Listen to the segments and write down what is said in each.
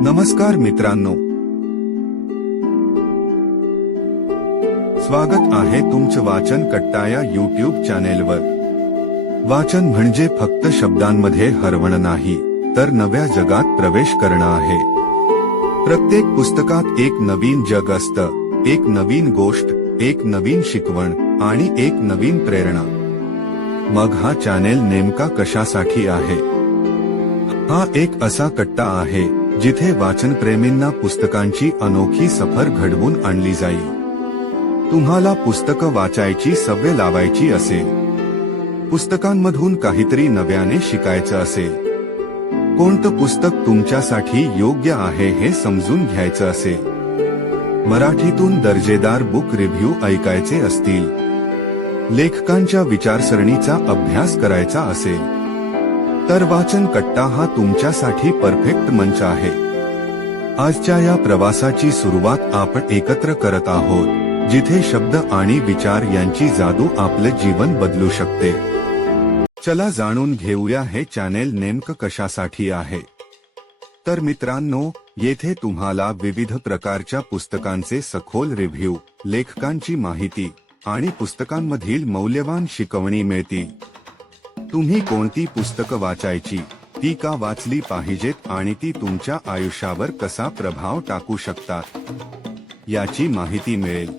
नमस्कार मित्रांनो. स्वागत आहे तुमचं वाचन कट्टा या युट्यूब चॅनेलवर वाचन म्हणजे फक्त शब्दांमध्ये हरवणं नाही तर नव्या जगात प्रवेश करणं आहे. प्रत्येक पुस्तकात एक नवीन जग असतं एक नवीन गोष्ट एक नवीन शिकवण आणि एक नवीन प्रेरणा. मग हा चॅनेल नेमका कशासाठी आहे? हा एक असा कट्टा आहे जिथे वाचनप्रेमींना पुस्तकांची अनोखी सफर घडवून आणली जाईल तुम्हाला पुस्तकं वाचायची सवय लावायची असेल. पुस्तकांमधून काहीतरी नव्याने शिकायचं असेल. कोणतं पुस्तक तुमच्यासाठी योग्य आहे हे समजून घ्यायचं असेल. मराठीतून दर्जेदार बुक रिव्ह्यू ऐकायचे असतील. लेखकांच्या विचारसरणीचा अभ्यास करायचा असेल. तर वाचन कट्टा हा तुमच्यासाठी परफेक्ट मंच आहे. आजच्या या प्रवासाची सुरुवात आपण एकत्र करत आहोत जिथे शब्द आणि विचार यांची जादू आपलं जीवन बदलू शकते. चला जाणून घेऊया हे चॅनेल नेमकं कशासाठी आहे. तर मित्रांनो येथे तुम्हाला विविध प्रकारच्या पुस्तकांचे सखोल रिव्ह्यू लेखकांची माहिती आणि पुस्तकांमधील मौल्यवान शिकवणी मिळतील. तुम्ही कोणती पुस्तकं वाचायची? ती का वाचली पाहिजेत आणि ती तुमच्या आयुष्यावर कसा प्रभाव टाकू शकतात? याची माहिती मिळेल.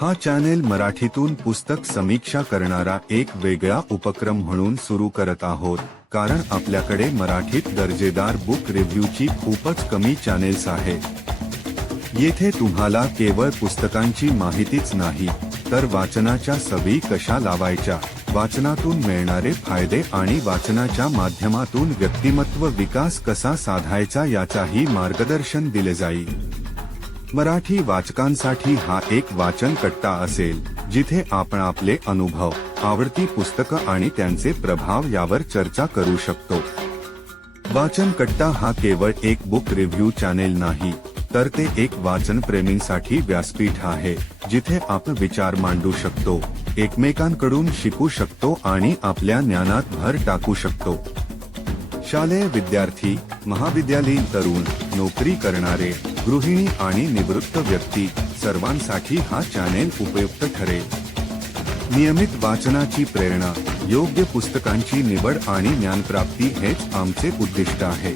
हा चॅनेल मराठीतून पुस्तक समीक्षा करणारा एक वेगळा उपक्रम म्हणून सुरू करत आहोत. कारण आपल्याकडे मराठीत दर्जेदार बुक रिव्ह्यूची खूपच कमी चॅनेल्स आहेत. येथे तुम्हाला केवळ पुस्तकांची माहितीच नाही तर वाचनाच्या सवयी कशा लावायच्या? वाचनातून मिळणारे फायदे आणि वाचनाच्या माध्यमातून व्यक्तिमत्व विकास कसा साधायचा याचाही मार्गदर्शन दिले जाईल. मराठी वाचकांसाठी हा एक वाचन कट्टा असेल जिथे आपण आपले अनुभव आवडती पुस्तकं आणि त्यांचे प्रभाव यावर चर्चा करू शकतो. वाचन कट्टा हा केवळ एक बुक रिव्ह्यू चॅनेल नाही तर ते एक वाचन प्रेमींसाठी व्यासपीठ आहे जिथे आपण विचार मांडू शकतो. एकमेकांकडून शिकू शकतो आणि आपल्या ज्ञानात भर टाकू शकतो. शालेय विद्यार्थी महाविद्यालयीन तरुण नोकरी करणारे गृहिणी आणि निवृत्त व्यक्ती सर्वांसाठी हा चॅनेल उपयुक्त ठरेल. नियमित वाचनाची प्रेरणा योग्य पुस्तकांची निवड आणि ज्ञानप्राप्ती हेच आमचे उद्दिष्ट आहे.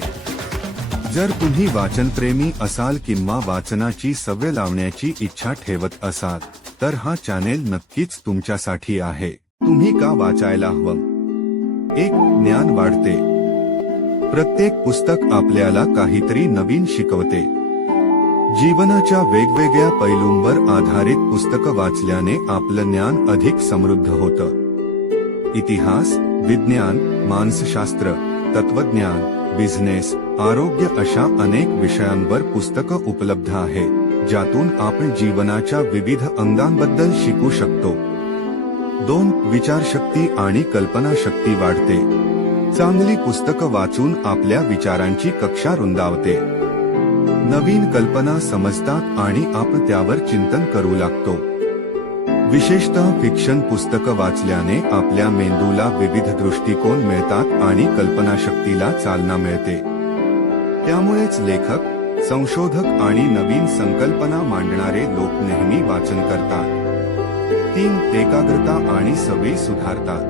जर तुम्ही वाचनप्रेमी असाल किंवा वाचनाची सवय लावण्याची इच्छा ठेवत असाल तर हा चॅनेल नक्कीच तुमच्यासाठी आहे. तुम्ही का वाचायला हवं? एक ज्ञान वाढते. प्रत्येक पुस्तक आपल्याला काहीतरी नवीन शिकवते. जीवनाच्या वेगवेगळ्या पैलूंवर आधारित पुस्तकं वाचल्याने आपलं ज्ञान अधिक समृद्ध होतं. इतिहास विज्ञान मानसशास्त्र तत्वज्ञान बिझनेस आरोग्य अशा अनेक विषयांवर पुस्तकं उपलब्ध आहेत ज्यातून आपण जीवनाच्या विविध अंगांबद्दल शिकू शकतो. दोन विचारशक्ती आणि कल्पनाशक्ती वाढते. चांगली पुस्तकं वाचून आपल्या विचारांची कक्षा रुंदावते. नवीन कल्पना समजतात आणि आपण त्यावर चिंतन करू लागतो. विशेषतः फिक्शन पुस्तकं वाचल्याने आपल्या मेंदूला विविध दृष्टिकोन मिळतात आणि कल्पनाशक्तीला चालना मिळते. त्यामुळेच लेखक संशोधक आणि नवीन संकल्पना मांडणारे लोक नेहमी वाचन करतात. तीन एकाग्रता आणि सवयी सुधारतात.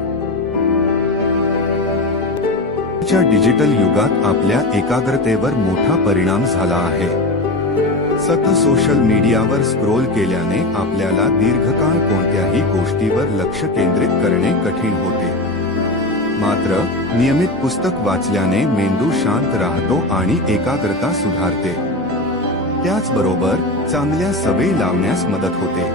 च्या डिजिटल युगात आपल्या एकाग्रतेवर मोठा परिणाम झाला आहे. सतत सोशल मीडियावर स्क्रोल केल्याने आपल्याला दीर्घकाळ कोणत्याही गोष्टीवर लक्ष केंद्रित करणे कठीण होते. मात्र नियमित पुस्तक वाचल्याने मेंदू शांत राहतो आणि एकाग्रता सुधारते. त्याचबरोबर चांगल्या सवयी लावण्यास मदत होते.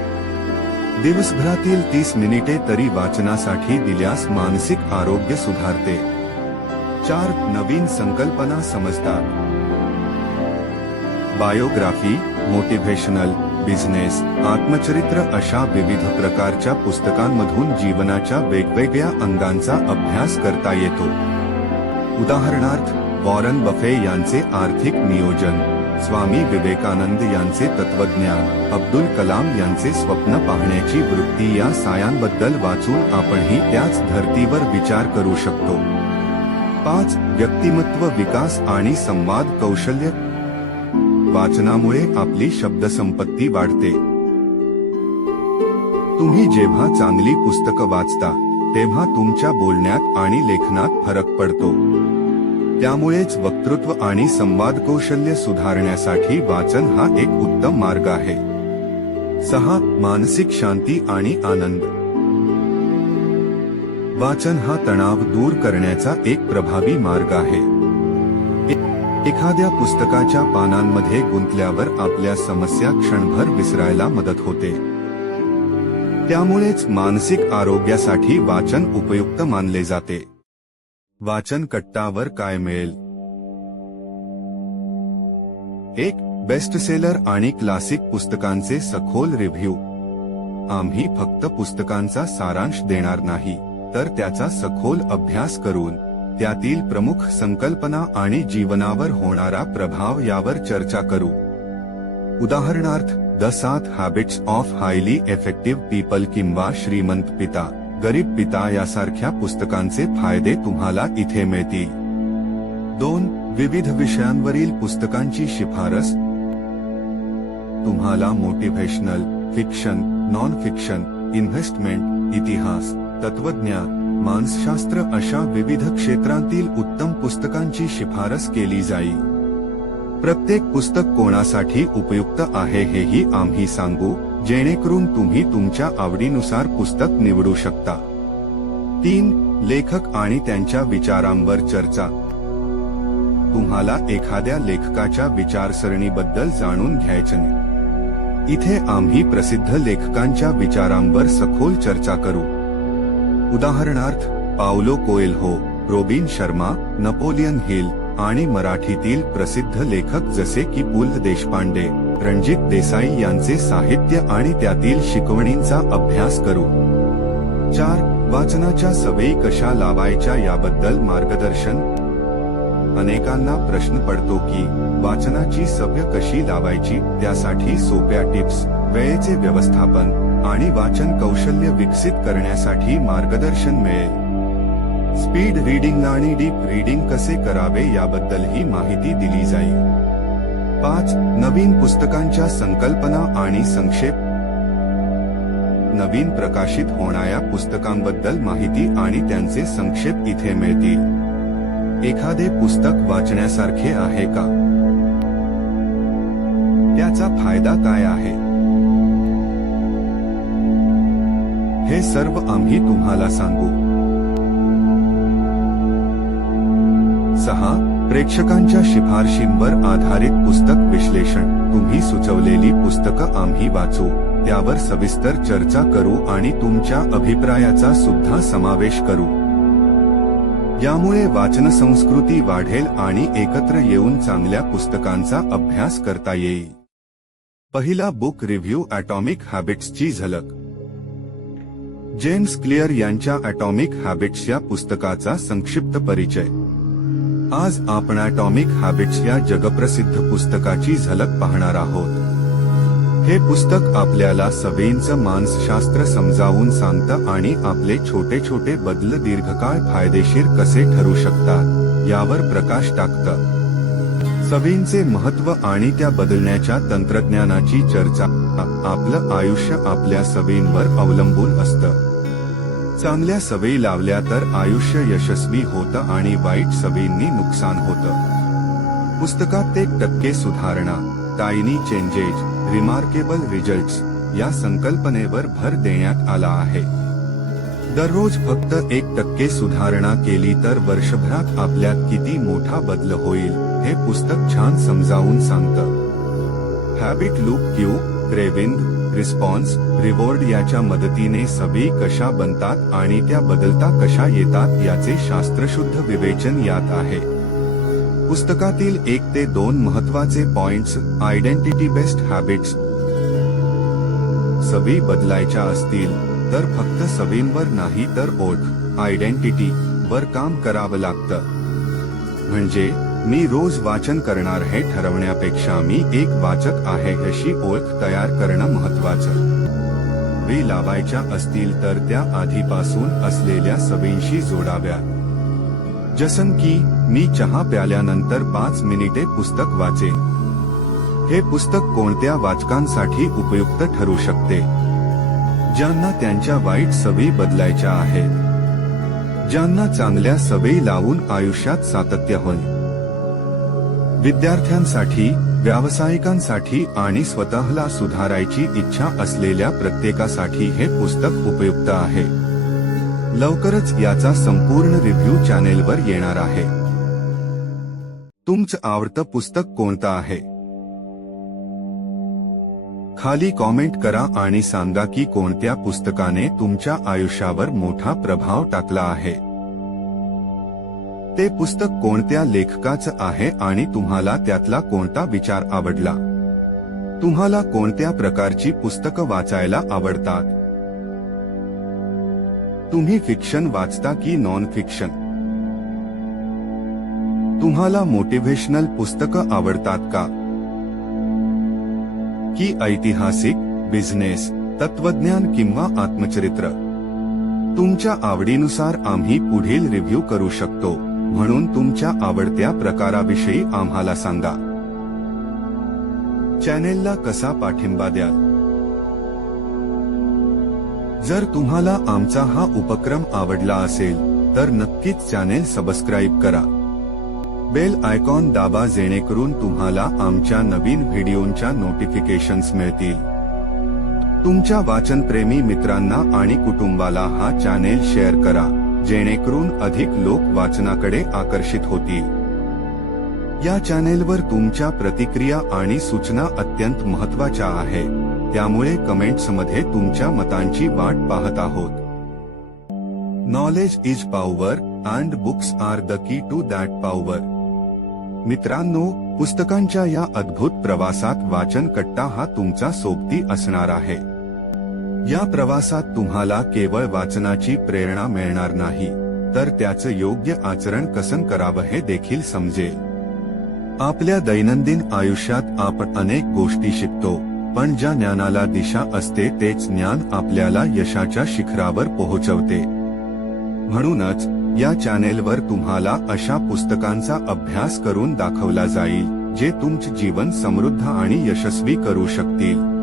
दिवसभरातील तीस मिनिटे तरी वाचनासाठी दिल्यास मानसिक आरोग्य सुधारते. चार नवीन संकल्पना समजतात. बायोग्राफी मोटिव्हेशनल बिझनेस आत्मचरित्र अशा विविध प्रकारच्या पुस्तकांमधून जीवनाच्या वेगवेगळ्या अंगांचा अभ्यास करता येतो. उदाहरणार्थ वॉरन बफे यांचे आर्थिक नियोजन स्वामी विवेकानंद यांचे तत्वज्ञान अब्दुल कलाम यांचे स्वप्न पाहण्याची वृत्ती या सायांबद्दल वाचून आपणही त्याच धर्तीवर विचार करू शकतो. पाच व्यक्तिमत्व विकास आणि संवाद कौशल्य वाचनामुळे आपली शब्दसंपत्ती वाढते. तुम्ही जेव्हा चांगली पुस्तकं वाचता तेव्हा तुमच्या बोलण्यात आणि लेखनात फरक पडतो. त्यामुळेच वक्तृत्व आणि संवाद कौशल्य सुधारण्यासाठी वाचन हा एक उत्तम मार्ग आहे. सहा मानसिक शांती आणि आनंद. वाचन हा तणाव दूर करण्याचा एक प्रभावी मार्ग आहे. एखाद्या पुस्तकाच्या पानांमध्ये गुंतल्यावर आपल्या समस्या क्षणभर विसरायला मदत होते. त्यामुळेच मानसिक आरोग्यासाठी वाचन उपयुक्त मानले जाते. वाचन कट्टावर काय मिळेल? एक बेस्टसेलर आणि क्लासिक पुस्तकांचे सखोल रिव्ह्यू आम्ही फक्त पुस्तकांचा सारांश देणार नाही तर त्याचा सखोल अभ्यास करून त्यातील प्रमुख संकल्पना आणि जीवनावर होणारा प्रभाव यावर चर्चा करू. उदाहरणार्थ द सात habits of highly effective people किंवा श्रीमंत पिता गरीब पिता यासारख्या पुस्तकांचे फायदे तुम्हाला इथे मिळतील. दोन विविध विषयांवरील पुस्तकांची शिफारस. तुम्हाला motivational fiction non fiction investment इतिहास तत्वज्ञान मानसशास्त्र अशा विविध क्षेत्रांतील उत्तम पुस्तकांची शिफारस केली जाई. प्रत्येक पुस्तक कोणासाठी उपयुक्त आहे हेही आम्ही सांगू जेणेकरून तुम्ही तुमच्या आवडीनुसार पुस्तक निवडू शकता. तीन लेखक आणि त्यांच्या विचारांवर चर्चा. तुम्हाला एखाद्या लेखकाच्या विचारसरणीबद्दल जाणून घ्यायचे इथे आम्ही प्रसिद्ध लेखकांच्या विचारांवर सखोल चर्चा करू. उदाहरणार्थ Paulo Coelho Robin Sharma Napoleon Hill आणि मराठीतील प्रसिद्ध लेखक जसे की पु ल देशपांडे रणजित देसाई यांचे साहित्य आणि त्यातील शिकवणींचा अभ्यास करू. चार वाचनाच्या सवयी कशा लावायच्या याबद्दल मार्गदर्शन? अनेकांना प्रश्न पडतो की वाचनाची सभ्य कशी लावायची त्यासाठी सोप्या टिप्स वेळेचे व्यवस्थापन आणि वाचन कौशल्य विकसित करण्यासाठी मार्गदर्शन मिळेल. स्पीड रीडिंग आणि डीप रीडिंग कसे करावे याबद्दल ही माहिती दिली जाईल. पाच नवीन पुस्तकांच्या संकल्पना आणि संक्षेप. नवीन प्रकाशित होणाऱ्या पुस्तकांबद्दल माहिती आणि त्यांचे संक्षेप इथे मिळतील. एखादे पुस्तक वाचण्यासारखे आहे का? त्याचा फायदा काय आहे? हे सर्व आम्ही तुम्हाला सांगू. सहा प्रेक्षकांच्या शिफारशींवर आधारित पुस्तक विश्लेषण. तुम्ही सुचवलेली पुस्तकं आम्ही वाचू त्यावर सविस्तर चर्चा करू आणि तुमच्या अभिप्रायाचा सुद्धा समावेश करू. यामुळे वाचन संस्कृती वाढेल आणि एकत्र येऊन चांगल्या पुस्तकांचा अभ्यास करता येईल. पहिला बुक रिव्ह्यू ॲटॉमिक हॅबिट्सची झलक. जेम्स क्लिअर यांच्या ॲटॉमिक हॅबिट्स या पुस्तकाचा संक्षिप्त परिचय. आज आपण ॲटॉमिक हॅबिट्स या जगप्रसिद्ध पुस्तकाची झलक पाहणार आहोत. हे पुस्तक आपल्याला सवयींचं मानसशास्त्र समजावून सांगतं आणि आपले छोटे छोटे बदल दीर्घकाळ फायदेशीर कसे ठरू शकतात यावर प्रकाश टाकतं. सवयींचे महत्त्व आणि त्या बदलण्याच्या तंत्रज्ञानाची चर्चा आपलं आयुष्य आपल्या सवयींवर अवलंबून असतं. चांगल्या सवयी लावल्या तर आयुष्य यशस्वी होतं आणि वाईट सवयींनी नुकसान होतं. पुस्तकात एक टक्के सुधारणा टायनी चेंजेज रिमार्केबल रिझल्ट्स या संकल्पनेवर भर देण्यात आला आहे. दररोज फक्त एक टक्के सुधारणा केली तर वर्षभरात आपल्यात किती मोठा बदल होईल? हे पुस्तक छान समजावून सांगतं. Habit loop cue craving response reward याच्या मदतीने सभी कशा बनतात आणि त्या बदलता कशा येतात याचे शास्त्रशुद्ध विवेचन यात आहे. पुस्तकातील एक ते दोन महत्त्वाचे पॉइंट्स आयडेंटिटी बेस्ट हॅबिट्स सवयी बदलायच्या असतील तर फक्त सवयींवर नाही तर ओळख आयडेंटिटी वर काम करावं लागतं. म्हणजे मी रोज वाचन करणार हे ठरवण्यापेक्षा मी एक वाचक आहे अशी ओळख तयार करणं महत्वाचं वे लावायच्या असतील तर त्या आधीपासून असलेल्या सवयींशी जोडाव्या. जसन की मी चहा प्याल्यानंतर पाच मिनिटे पुस्तक वाचेन हे पुस्तक कोणत्या वाचकांसाठी उपयुक्त ठरू शकते? ज्यांना त्यांच्या वाईट सवयी बदलायच्या आहेत. ज्यांना चांगल्या सवयी लावून आयुष्यात सातत्य होईल. विद्यार्थ्यांसाठी व्यावसायिकांसाठी आणि स्वतःला सुधारायची इच्छा असलेल्या प्रत्येकासाठी हे पुस्तक उपयुक्त आहे. लवकरच याचा संपूर्ण रिव्ह्यू चॅनेलवर येणार आहे. तुमचं आवडतं पुस्तक कोणतं आहे? खाली कॉमेंट करा आणि सांगा की कोणत्या पुस्तकाने तुमच्या आयुष्यावर मोठा प्रभाव टाकला आहे. ते पुस्तक कोणत्या लेखकाचं आहे आणि तुम्हाला त्यातला कोणता विचार आवडला? तुम्हाला कोणत्या प्रकारची पुस्तकं वाचायला आवडतात? तुम्ही फिक्शन वाचता की नॉन फिक्शन तुम्हाला मोटिव्हेशनल पुस्तकं आवडतात का? की ऐतिहासिक बिझनेस तत्वज्ञान किंवा आत्मचरित्र? तुमच्या आवडीनुसार आम्ही पुढील रिव्ह्यू करू शकतो. म्हणून तुमच्या आवडत्या प्रकाराविषयी आम्हाला सांगा. चॅनेलला कसा पाठिंबा द्याल? जर तुम्हाला आमचा हा उपक्रम आवडला असेल तर नक्कीच चॅनेल सबस्क्राईब करा. बेल आयकॉन दाबा जेणेकरून तुम्हाला आमच्या नवीन व्हिडिओंच्या नोटिफिकेशन्स मिळतील. तुमच्या वाचनप्रेमी मित्रांना आणि कुटुंबाला हा चॅनेल शेअर करा. जेणेकरून अधिक लोक वाचनाकडे आकर्षित होतील. या चॅनेलवर तुमच्या प्रतिक्रिया आणि सूचना अत्यंत महत्त्वाच्या आहेत. त्यामुळे कमेंट्समध्ये तुमच्या मतांची वाट पाहत आहोत. Knowledge is power and books are the key to that power मित्रांनो पुस्तकांच्या या अद्भुत प्रवासात वाचन कट्टा हा तुमचा सोबती असणार आहे. या प्रवासात तुम्हाला केवळ वाचनाची प्रेरणा मिळणार नाही तर त्याचं योग्य आचरण कसं करावं हे देखील समजेल. आपल्या दैनंदिन आयुष्यात आपण अनेक गोष्टी शिकतो पण ज्या ज्ञानाला दिशा असते तेच ज्ञान आपल्याला यशाच्या शिखरावर पोहोचवते. म्हणूनच या चॅनेलवर तुम्हाला अशा पुस्तकांचा अभ्यास करून दाखवला जाईल जे तुमचे जीवन समृद्ध आणि यशस्वी करू शकतील.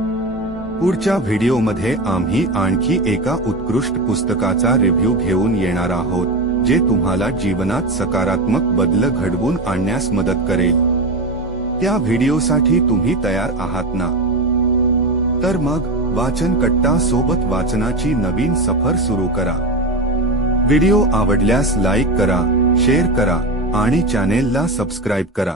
पुढच्या व्हिडिओमध्ये आम्ही आणखी एका उत्कृष्ट पुस्तकाचा रिव्ह्यू घेऊन येणार आहोत जे तुम्हाला जीवनात सकारात्मक बदल घडवून आणण्यास मदत करेल. त्या व्हिडिओसाठी तुम्ही तयार आहात ना? तर मग वाचन कट्टा सोबत वाचनाची नवीन सफर सुरू करा. व्हिडिओ आवडल्यास लाईक करा शेअर करा आणि चॅनेलला सबस्क्राईब करा.